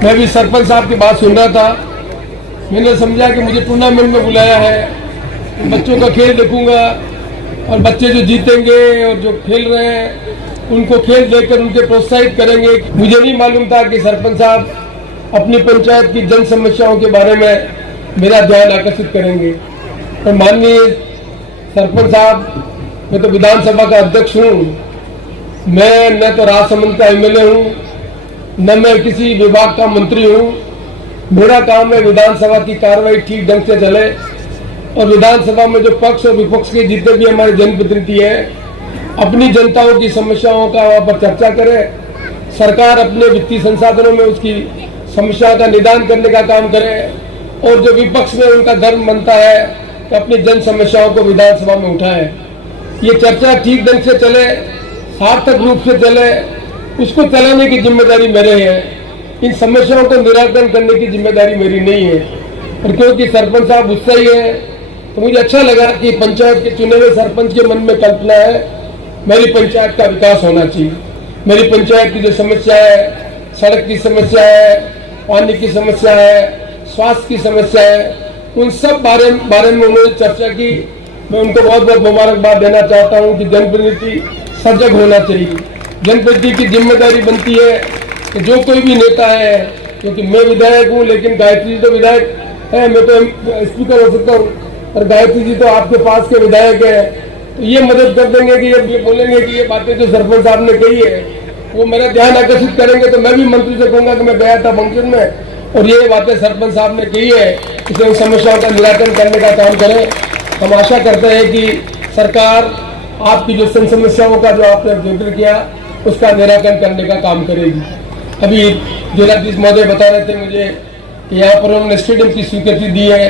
मैं भी सरपंच साहब की बात सुन रहा था। मैंने समझा कि मुझे टूर्नामेंट में बुलाया है, बच्चों का खेल देखूंगा और बच्चे जो जीतेंगे और जो खेल रहे हैं उनको खेल देखकर उनके प्रोत्साहित करेंगे। मुझे नहीं मालूम था कि सरपंच साहब अपनी पंचायत की जन समस्याओं के बारे में मेरा ध्यान आकर्षित करेंगे। और माननीय सरपंच साहब, मैं तो विधानसभा का अध्यक्ष हूँ, मैं न तो राजसमंद का एमएलए हूँ, न मैं किसी विभाग का मंत्री हूँ। मेरा काम है विधानसभा की कार्रवाई ठीक ढंग से चले और विधानसभा में जो पक्ष और विपक्ष के जितने भी हमारे जनप्रतिनिधि हैं अपनी जनताओं की समस्याओं का वहाँ पर चर्चा करें। सरकार अपने वित्तीय संसाधनों में उसकी समस्या का निदान करने का काम करे और जो विपक्ष में उनका धर्म बनता है तो अपनी जन समस्याओं को विधानसभा में उठाए। ये चर्चा ठीक ढंग से चले, सार्थक रूप से चले, उसको चलाने की जिम्मेदारी मेरे है। इन समस्याओं को निराकरण करने की जिम्मेदारी मेरी नहीं है। और क्योंकि सरपंच साहब उत्साही है तो मुझे अच्छा लगा कि पंचायत के चुने हुए सरपंच के मन में कल्पना है मेरी पंचायत का विकास होना चाहिए। मेरी पंचायत की जो समस्या है, सड़क की समस्या है, पानी की समस्या है, स्वास्थ्य की समस्या है, उन सब बारे में उन्होंने चर्चा की। मैं उनको बहुत बहुत मुबारकबाद देना चाहता हूँ कि जनप्रतिनिधि सजग होना चाहिए। जनप्रतिनिधि की जिम्मेदारी बनती है कि जो कोई भी नेता है, क्योंकि मैं विधायक हूँ लेकिन गायत्री जी तो विधायक है, मैं तो स्पीकर हो सकता हूँ और गायत्री जी तो आपके पास के विधायक है, तो ये मदद कर देंगे कि ये बोलेंगे कि ये बातें जो सरपंच साहब ने कही है वो मेरा ध्यान आकर्षित करेंगे। तो मैं भी मंत्री से कहूँगा कि मैं गया था फंक्शन में और ये बातें सरपंच साहब ने कही है, इसे उन समस्याओं का निराकरण करने का काम करें। हम आशा करते हैं कि सरकार आपकी जो समस्याओं का जो आपने जिक्र किया उसका निराकरण करने का काम करेगी। अभी जिलाधीश महोदय बता रहे थे मुझे कि यहाँ पर उन्होंने स्टेडियम की स्वीकृति दी है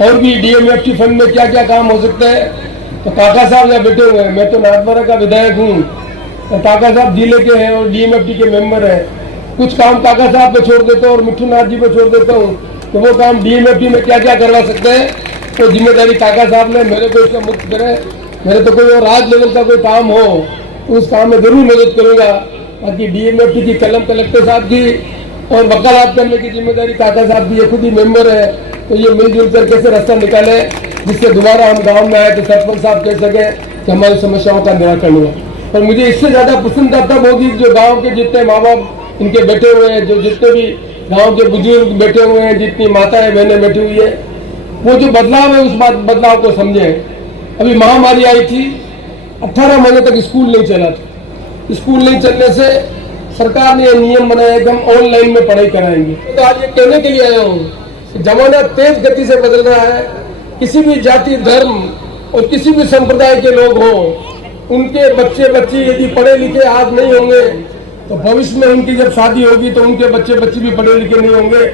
और भी डीएमएफटी फंड में क्या क्या काम हो सकता है। तो काका साहब यहाँ बैठे हुए हैं, मैं तो नाथद्वारा का विधायक हूँ और काका साहब जिले के हैं और डीएमएफटी के मेंबर हैं। कुछ काम काका साहब पे छोड़ देता हूँ और मिट्ठू नाथ जी पे छोड़ देता हूँ, तो वो काम डीएमएफटी में क्या क्या करवा सकते हैं तो जिम्मेदारी काका साहब ने मेरे को इसका मुक्त करे। मेरे तो कोई और राज लेवल का कोई काम हो उस काम में जरूर मदद करूंगा। बाकी डीएमएफटी की कलम कलेक्टर साहब की और वकालत करने की जिम्मेदारी काका साहब की, ये खुद ही मेंबर है, तो ये मिलजुल कर कैसे रास्ता निकाले जिससे दोबारा हम गांव में आए तो सरपंच साहब कह सके कि हमारी समस्याओं का निराकरण हुआ। और मुझे इससे ज्यादा पसंद आता होगी जो गाँव के जितने माँ बाप इनके बैठे हुए हैं, जो जितने भी गाँव के बुजुर्ग बैठे हुए हैं, जितनी माताएं बहनें बैठी हुई है, वो जो बदलाव है उस बदलाव को समझे। अभी महामारी आई थी, 18 महीने तक स्कूल नहीं चला था। स्कूल नहीं चलने से सरकार ने नियम बनाया कि हम ऑनलाइन में पढ़ाई कराएंगे। तो आज ये कहने के लिए आया हूँ, जमाना तेज गति से बदल रहा है। किसी भी जाति, धर्म और किसी भी संप्रदाय के लोग हों, उनके बच्चे बच्ची यदि पढ़े लिखे आज नहीं होंगे तो भविष्य में उनकी जब शादी होगी तो उनके बच्चे बच्ची भी पढ़े लिखे नहीं होंगे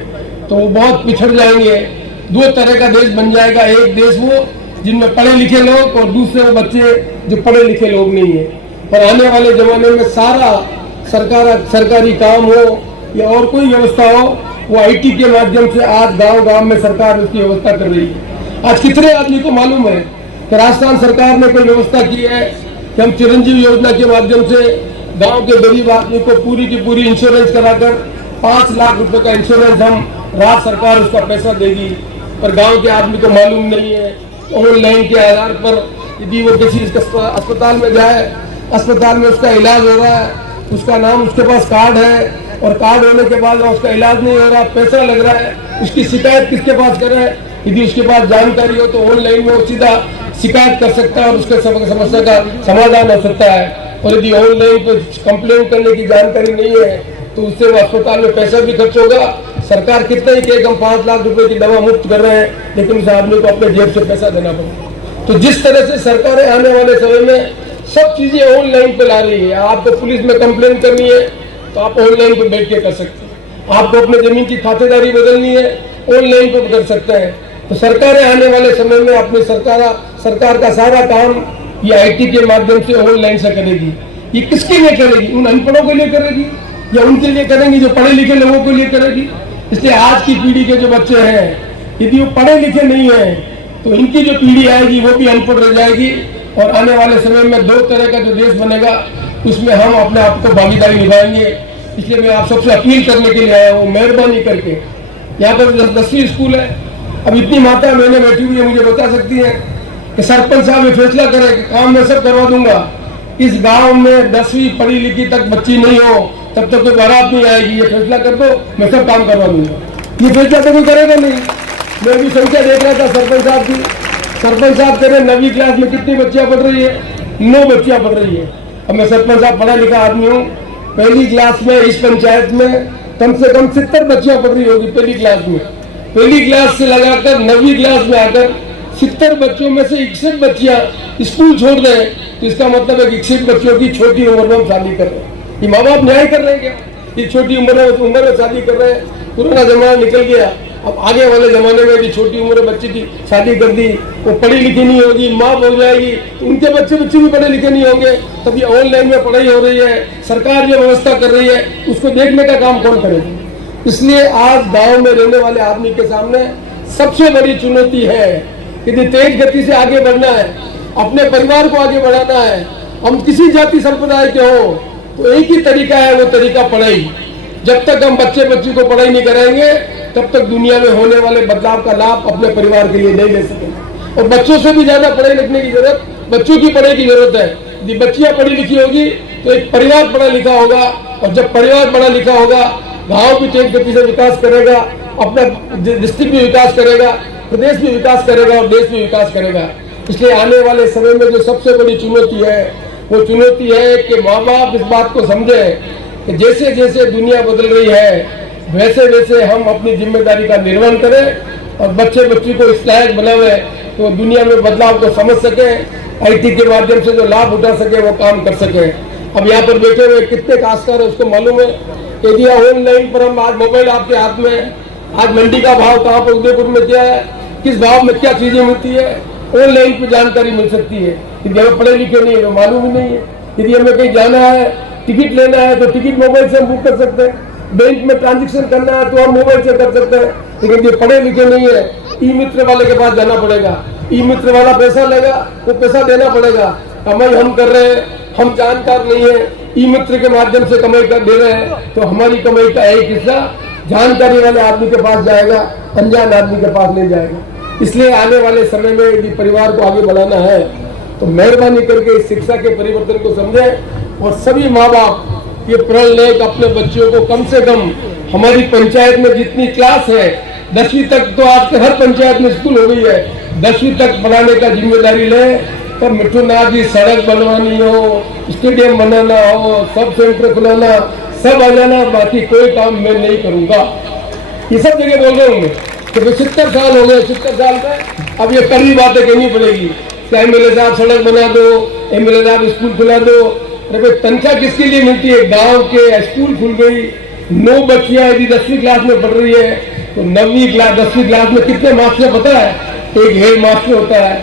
तो वो बहुत पिछड़ जाएंगे। दो तरह का देश बन जाएगा, एक देश वो जिनमें पढ़े लिखे लोग और दूसरे वो बच्चे जो पढ़े लिखे लोग नहीं है। और आने वाले जमाने में सारा सरकारी काम हो या और कोई व्यवस्था हो वो आईटी के माध्यम से आज गांव में सरकार उसकी व्यवस्था कर रही है। आज कितने आदमी को मालूम है कि राजस्थान सरकार ने कोई व्यवस्था की है कि हम चिरंजीवी योजना के माध्यम से गांव के गरीब आदमी को पूरी की पूरी इंश्योरेंस कराकर 5 लाख रुपए का इंश्योरेंस हम राज्य सरकार उसका पैसा देगी। पर गांव के आदमी को मालूम नहीं है। ऑनलाइन के आधार पर यदि वो किसी अस्पताल में जाए, अस्पताल में उसका इलाज हो रहा है, उसका नाम उसके पास कार्ड है और कार्ड होने के बाद उसका इलाज नहीं हो रहा, पैसा लग रहा है, उसकी शिकायत किसके पास करे? यदि उसके पास जानकारी हो तो ऑनलाइन में वो सीधा शिकायत कर सकता है और उसके समस्या का समाधान हो सकता है। और यदि ऑनलाइन पे कंप्लेन करने की जानकारी नहीं है तो उससे वो अस्पताल में पैसा भी खर्च होगा। सरकार कितना ही कहेगा हम 5 लाख रुपए की दवा मुफ्त कर रहे हैं, लेकिन उस आदमी को अपने जेब से पैसा देना पड़ेगा। तो जिस तरह से सरकारें आने वाले समय में सब चीजें ऑनलाइन पे ला रही है, आपको पुलिस में कंप्लेन करनी है तो आप ऑनलाइन पे बैठ के कर सकते हैं, आपको अपने जमीन की खातेदारी बदलनी है ऑनलाइन पे कर सकते हैं। तो सरकारें आने वाले समय में अपनी सरकार का सारा काम ये आईटी के माध्यम से ऑनलाइन से करेगी। ये किसके लिए करेगी? उन अनपढ़ों के लिए करेगी या उनके लिए करेंगी जो पढ़े लिखे लोगों के लिए करेगी? इसलिए आज की पीढ़ी के जो बच्चे हैं यदि वो पढ़े लिखे नहीं है तो इनकी जो पीढ़ी आएगी वो भी अनपढ़ रह जाएगी। और आने वाले समय में 2 तरह का जो देश बनेगा उसमें हम अपने आप को भागीदारी निभाएंगे। इसलिए मैं आप सबसे अपील करने के लिए आया हूँ, मेहरबानी करके। यहाँ पर 10वीं स्कूल है, अब इतनी माता मैंने बैठी हुई है, मुझे बता सकती है कि सरपंच साहब ये फैसला करें कि काम मैं सब करवा दूंगा, इस गांव में 10वीं पढ़ी लिखी तक बच्ची नहीं हो तब तक कोई बारात नहीं आएगी, ये फैसला कर दो, मैं सब काम करवा दूंगा। ये फैसला तो कोई करेगा नहीं। मैं भी संख्या देख रहा था सरपंच साहब की, सरपंच साहब कह रहे 9वीं क्लास में कितनी बच्चियां पढ़ रही है, 9 बच्चियां पढ़ रही है। अब मैं सरपंच साहब पढ़ा लिखा आदमी हूँ, पहली क्लास में इस पंचायत में कम से कम 70 बच्चियां पढ़ रही होगी पहली क्लास में। पहली क्लास से लगाकर 9वीं क्लास में आकर 70 बच्चों में से 61 बच्चियां स्कूल छोड़ रहे हैं, तो इसका मतलब है कि 61 बच्चों की छोटी उम्र में हम शादी कर रहे हैं। ये माँ बाप न्याय कर रहे हैं क्या? ये छोटी उम्र में शादी कर रहे हैं। पुराना जमाना निकल गया, अब आगे वाले जमाने में भी छोटी उम्र में बच्चे की शादी कर दी, वो पढ़ी लिखी नहीं होगी, माँ हो जाएगी, तो उनके बच्चे भी पढ़े लिखे नहीं होंगे। तभी ऑनलाइन में पढ़ाई हो रही है, सरकार जो व्यवस्था कर रही है उसको देखने का काम कौन करेगा? इसलिए आज गांव में रहने वाले आदमी के सामने सबसे बड़ी चुनौती है कि तेज गति से आगे बढ़ना है, अपने परिवार को आगे बढ़ाना है। हम किसी जाति संप्रदाय के हो तो एक ही तरीका है, वो तरीका पढ़ाई। जब तक हम बच्ची को पढ़ाई नहीं कराएंगे तब तक दुनिया में होने वाले बदलाव का लाभ अपने परिवार के लिए नहीं ले सकेंगे। और बच्चों से भी ज्यादा पढ़ाई लिखने की जरूरत, बच्चों की पढ़ाई की जरूरत है। यदि बच्चियां पढ़ी लिखी होगी तो एक परिवार पढ़ा लिखा होगा, और जब परिवार पढ़ा लिखा होगा गाँव भी तेज गति से विकास करेगा, अपना डिस्ट्रिक्ट भी विकास करेगा, प्रदेश भी विकास करेगा और देश भी विकास करेगा। इसलिए आने वाले समय में जो सबसे बड़ी चुनौती है वो चुनौती है कि माँ बाप इस बात को समझे कि जैसे जैसे दुनिया बदल रही है वैसे वैसे हम अपनी जिम्मेदारी का निर्वहन करें और बच्ची को इस लायक बनावे तो दुनिया में बदलाव को समझ सके, IT के माध्यम से जो लाभ उठा सके वो काम कर सके। अब यहाँ पर बैठे हुए कितने काश्तकार है उसको मालूम है कि ऑनलाइन पर हम आज मोबाइल आपके हाथ में, आज मंडी का भाव कहाँ पर उदयपुर में क्या है, किस भाव में क्या चीजें मिलती है, ऑनलाइन पे जानकारी मिल सकती है। यदि हमें पढ़े लिखे नहीं है तो मालूम ही नहीं है। यदि हमें कहीं जाना है, टिकट लेना है तो टिकट मोबाइल से हम बुक कर सकते हैं, बैंक में ट्रांजेक्शन करना है तो हम मोबाइल से कर सकते हैं। लेकिन ये पढ़े लिखे नहीं है, ई मित्र वाले के पास जाना पड़ेगा, ई मित्र वाला पैसा लेगा तो पैसा देना पड़ेगा। कमाई हम कर रहे हैं, हम जानकार नहीं है, ई मित्र के माध्यम से कमाई कर दे रहे हैं, तो हमारी कमाई का एक हिस्सा जानकारी वाले आदमी के पास जाएगा, अनजान आदमी के पास नहीं जाएगा। इसलिए आने वाले समय में यदि परिवार को आगे बढ़ाना है तो मेहरबानी करके इस शिक्षा के परिवर्तन को समझें और सभी माँ बाप ये प्रण लें कि अपने बच्चों को कम से कम हमारी पंचायत में जितनी क्लास है 10वीं तक, तो आज के हर पंचायत में स्कूल हो गई है, 10वीं तक पढ़ाने का जिम्मेदारी लें। तब मिठू नाथ जी सड़क बनवानी हो, स्टेडियम बनाना हो, सब सेंटर खुलाना, सब आ जाना, बाकी कोई काम मैं नहीं करूंगा। ये सब जगह बोल रहा हूँ मैं कि 70 साल हो गए, 70 साल में अब ये कड़ी बातें कहनी पड़ेगी कि MLA साहब सड़क बना दो, MLA साहब स्कूल खुला दो। अरे भाई तनख्वाह किसके लिए मिलती है? गांव के स्कूल खुल गई, 9 बच्चियां यदि 10वीं क्लास में पढ़ रही है तो 9वीं क्लास 10वीं क्लास में कितने मास्टर पता है? एक हेड मास्टर होता है,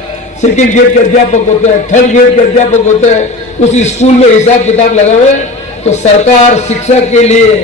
सेकेंड ग्रेड के अध्यापक होते हैं, थर्ड ग्रेड के अध्यापक होते हैं। उस स्कूल में हिसाब किताब लगा हुए तो सरकार शिक्षा के लिए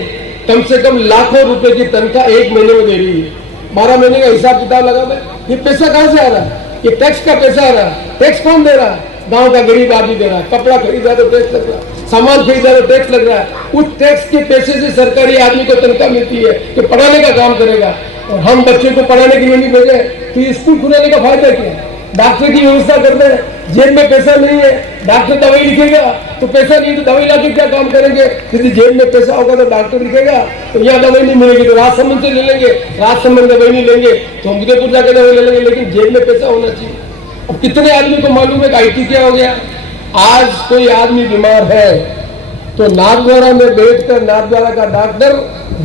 कम से कम लाखों रुपए की तनख्वाह 1 महीने में दे रही है। 12 महीने का हिसाब किताब लगा हुआ। ये पैसा कहाँ से आ रहा है? ये टैक्स का पैसा आ रहा है। टैक्स कौन दे रहा है? गांव का गरीब आदमी दे रहा है। कपड़ा खरीदा तो टैक्स लग रहा है, सामान खरीदा तो टैक्स लग रहा है। उस टैक्स के पैसे से सरकारी आदमी को तनख्वाह मिलती है कि पढ़ाने का काम करेगा। और हम बच्चे को पढ़ाने के लिए नहीं भेजे तो स्कूल खुलाने का फायदा क्या है? डॉक्टर की व्यवस्था करते हैं, जेब में पैसा नहीं है, डॉक्टर दवाई लिखेगा तो पैसा नहीं तो दवाई लाके क्या काम करेंगे? यदि जेब में पैसा होगा तो डॉक्टर लिखेगा तो यहाँ दवाई नहीं मिलेगी तो राजसमंद से ले लेंगे, राजसमंद दवाई नहीं लेंगे तो हम उदयपुर जाकर दवाई ले लेंगे, लेकिन जेब में पैसा होना चाहिए। अब कितने आदमी को मालूम है कि IT क्या हो गया? आज कोई आदमी बीमार है तो नाथद्वारा में बैठकर नाथद्वारा का डॉक्टर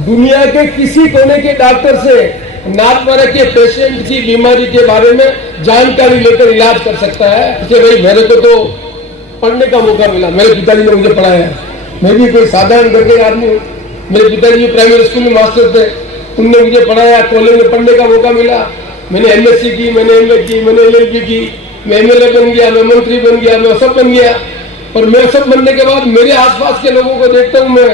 दुनिया के किसी कोने के डॉक्टर से नाथद्वारा के पेशेंट की बीमारी के बारे में जानकारी लेकर इलाज कर सकता है। कि भाई मेरे को तो पढ़ने का मौका मिला, मेरे पिताजी ने मुझे पढ़ाया, मैं भी कोई साधारण घर के आदमी हूँ, मेरे पिताजी प्राइमरी स्कूल में मास्टर थे, उनने मुझे पढ़ाया, कॉलेज में पढ़ने का मौका मिला, मैंने MSc की, मैंने MA की, मैंने LLB की, मैं MLA बन गया, मैं मंत्री बन गया, मैं सब बन गया। और मैं सब बनने के बाद मेरे आसपास के लोगों को देखता हूँ मैं,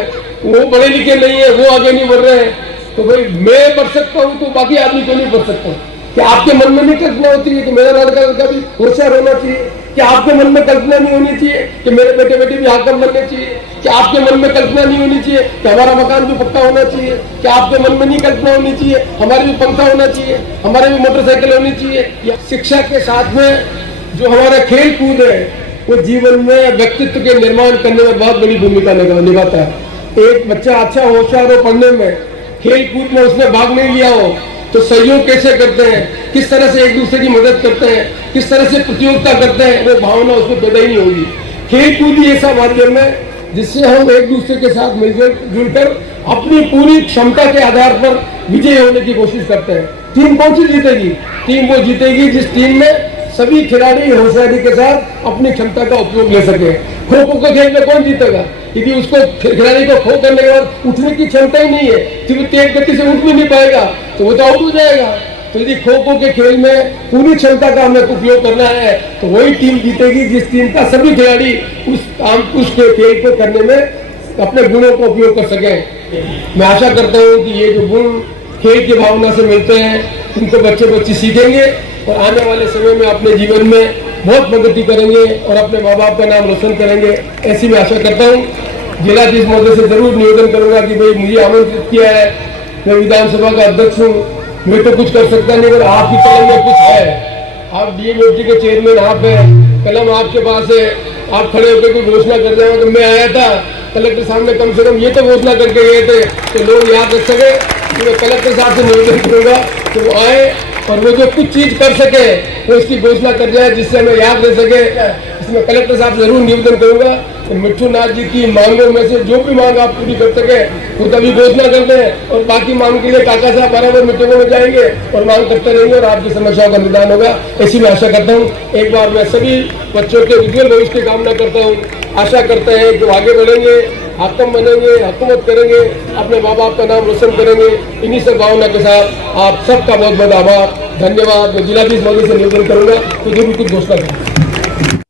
वो पढ़े लिखे नहीं है, वो आगे नहीं बढ़ रहे हैं, तो भाई मैं बढ़ सकता हूँ तो बाकी आदमी क्यों नहीं बढ़ सकता? क्या आपके मन में नहीं कल्पना होती है कि मेरा लड़का भी होशियार होना चाहिए? कि आपके मन में कल्पना नहीं होनी चाहिए कि मेरे बेटे बेटी भी हाकिम बनने चाहिए? कि आपके मन में कल्पना नहीं होनी चाहिए कि हमारा मकान भी पक्का होना चाहिए? कि आपके मन में नहीं कल्पना होनी चाहिए हमारे भी पंखा होना चाहिए, हमारे भी मोटरसाइकिल होनी चाहिए? शिक्षा के साथ में जो हमारा खेल कूद है वो जीवन में व्यक्तित्व के निर्माण करने में बहुत बड़ी भूमिका निभाता है। एक बच्चा अच्छा होशियार हो पढ़ने में, खेल कूद में उसने भाग नहीं लिया हो तो सहयोग कैसे करते हैं, किस तरह से एक दूसरे की मदद करते हैं, किस तरह से प्रतियोगिता करते हैं, वो भावना उसमें पैदा ही नहीं होगी। खेल कूद ही ऐसा माध्यम है जिससे हम एक दूसरे के साथ मिलकर जुड़कर अपनी पूरी क्षमता के आधार पर विजयी होने की कोशिश करते हैं। टीम कौन सी जीतेगी? टीम वो जीतेगी जिस टीम में सभी खिलाड़ी होशियारी के साथ अपनी क्षमता का उपयोग ले सके। खो खो के खेल में कौन जीतेगा? यदि उसको खिलाड़ी को खो करने के बाद उठने की क्षमता ही नहीं है, फिर तेज गति से उठ भी नहीं पाएगा तो वो तो आउट हो जाएगा। तो यदि खो खो के खेल में पूरी क्षमता का हमें उपयोग करना है तो वही टीम जीतेगी जिस टीम का सभी खिलाड़ी उस खेल को करने में अपने गुणों का उपयोग कर सकें। मैं आशा करता हूँ कि ये जो गुण खेल की भावना से मिलते हैं उनको बच्चे सीखेंगे और आने वाले समय में अपने जीवन में बहुत प्रगति करेंगे और अपने माँ बाप का नाम रोशन करेंगे, ऐसी मैं आशा करता हूँ। जिलाधीश महोदय से जरूर निवेदन करूंगा कि भाई मुझे आमंत्रित किया है, मैं विधानसभा का अध्यक्ष हूँ, मैं तो कुछ कर सकता नहीं, अगर आपकी कलम में कुछ है, आप डीएमएफटी के चेयरमैन आप है, कलम आपके पास है, आप खड़े होकर कोई घोषणा कर रहे हो। तो मैं आया था कलेक्टर साहब ने कम से कम ये तो घोषणा करके गए थे तो लोग याद रख सके। मैं कलेक्टर साहब से निवेदन करूंगा कि वो आए और वो जो कुछ चीज कर सके वो इसकी घोषणा कर जाए जिससे हमें याद रह सके। इसमें कलेक्टर साहब से जरूर निवेदन करूंगा कि मिट्ठू नाथ जी की मांगों में से जो भी मांग आप पूरी कर सके वो तभी घोषणा कर दें और बाकी मांग के लिए काका साहब बराबर मीटिंगों में जाएंगे और मांग करते रहेंगे और आपकी समस्याओं का निदान होगा, ऐसी मैं आशा करता हूँ। एक बार मैं सभी बच्चों के उज्जवल भविष्य की कामना करता हूँ। आशा करते हैं कि आगे बढ़ेंगे, हाकिम बनेंगे, हुकूमत करेंगे, अपने माँ बाप का नाम रोशन करेंगे। इन्हीं सब भावना के साथ आप सबका बहुत बहुत आभार, धन्यवाद। मैं जिलाधीश महोदय से निवेदन करूंगा कि जो भी कुछ घोषणा करें।